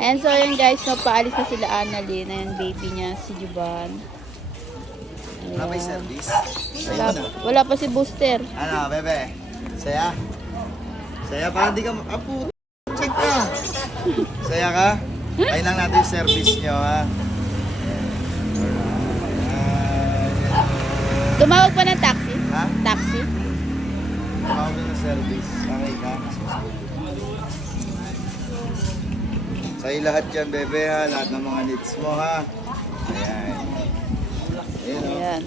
And so yun guys, no, paalis na sila Annalyn na yung baby niya, si Juban. Wala ba yung service? Wala pa si Booster. Ano, bebe? Saya? Saya pa? Hindi ka... Apo, check ka. Saya ka? Kain lang natin yung service nyo, ha? Tumawag pa ng taxi? Ha? Taxi? Tumawag na ng service. Okay ka? Sa'yo lahat yan, bebe, ha? Lahat ng mga needs mo, ha? Ayan. Ayan, o. Ayan.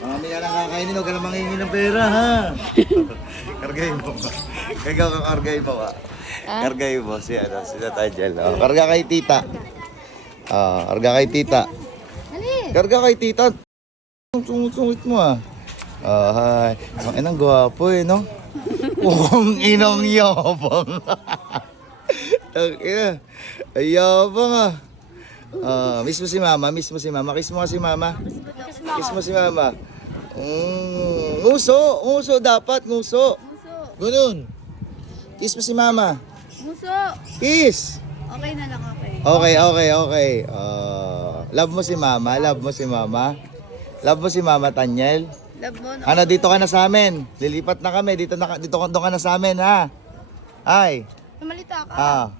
Marami ka nang kakainin, huwag ka na manghingi ng pera, ha? Kargay mo ba? Ikaw ka kargay mo ba? Kargay mo si Nathaniel. Oh. Karga kay tita. Karga kay tita. Karga kay tita. Sungit mo, ah. Hi. Ang inang gwapo, eh, no? Ang inang yabang. Ang ina. Ay, yabang, ah. Miss mo si mama, miss mo si mama. Kiss mo ka si mama. Kiss mo si mama. Nguso dapat, nguso. Ganun. Kiss mo si mama. Muso! Kiss. Okay na lang, okay. Okay. Love mo si mama, love mo si mama. Love mo si mama, Tanyel. Love mo, no? Ano, dito ka na sa amin. Lilipat na kami. Dito doon ka na sa amin, ha? Ay. Malita ka.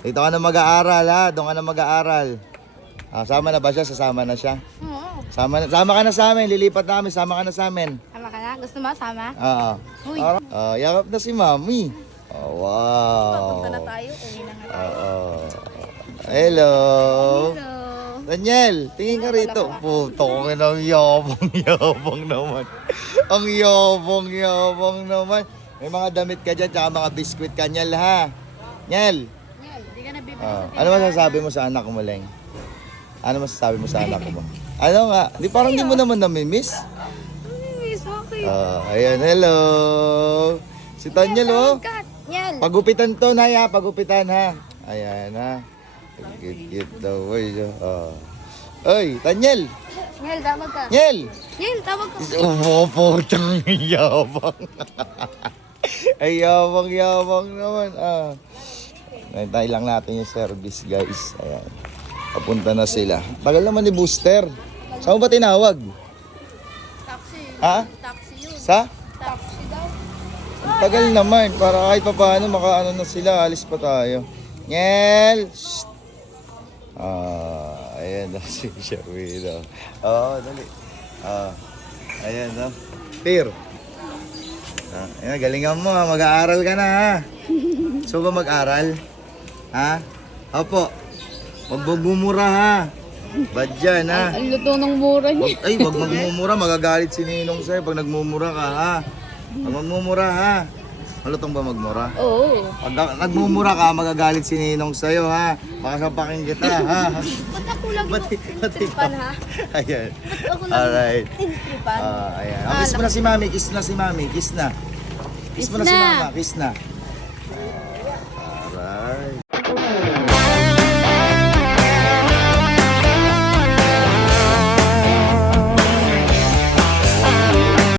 Dito ka na mag-aaral, ha? Doon ka na mag-aaral. Sama na ba siya? Sasama na siya? Oo. Sama ka na sa amin. Lilipat na kami. Sama ka na sa amin. Sama ka na? Gusto mo sama? Oo. Uy. Yakap na si Mami. Oh, wow. Papunta na tayo. Uwi na nga tayo. Hello. Hello. Daniel, tingin ka rito. Puto ko ang yabang naman. Ang yabang naman. May mga damit ka dyan, tsaka mga biskwit ka, Nyel, ha? Nyel. Nyel, di ka na bibili sa Ano masasabi mo sa anak mo, Leng? Ano masasabi mo sa anak mo? Ano nga? Parang di mo naman namimiss. Miss, okay. Ayan, hello. Si Daniel, oh. Nyel. Pagupitan to, Naya. Pagupitan, ha? Ayan, ha? Cute daw, boy. Oy, Daniel. Nyel, tawag ka. Nyel. Nyel, tawag ka. Putang yabang. Ay, yabang naman. Nantay lang natin yung service, guys. Ayan. Papunta na sila. Tagal naman ni Booster. Saan mo ba tinawag? Taxi. Ha? Taxi yun. Sa? Taxi daw. Ang tagal naman. Para kahit pa paano, makaano na sila. Alis pa tayo. Nyel! Shh! Ayan na si Sherwin. Dali. Ayan na. Peer. Ayan, galingan mo, ha. Mag-aaral ka na, ha. So ba mag-aral? Ha? Opo. Huwag magmumura, ha. Bad dyan, ha. Ang luto ng mura niya. Ay, huwag magmumura. Magagalit si Ninong sa'yo pag nagmumura ka, ha. Huwag magmumura, ha. Malutong ba magmura? Oo. Pag nagmumura ka, magagalit si Ninong sa'yo, ha. Baka sampakin kita, ha. Ba't ako lang Bati tripan, ha? Ayan. Ba't ako lang Alright. tripan? Ayan. Kiss mo na si Mami. Kiss na si Mami. Kiss na. Kiss mo na si Kiss na. Mama. Kiss na.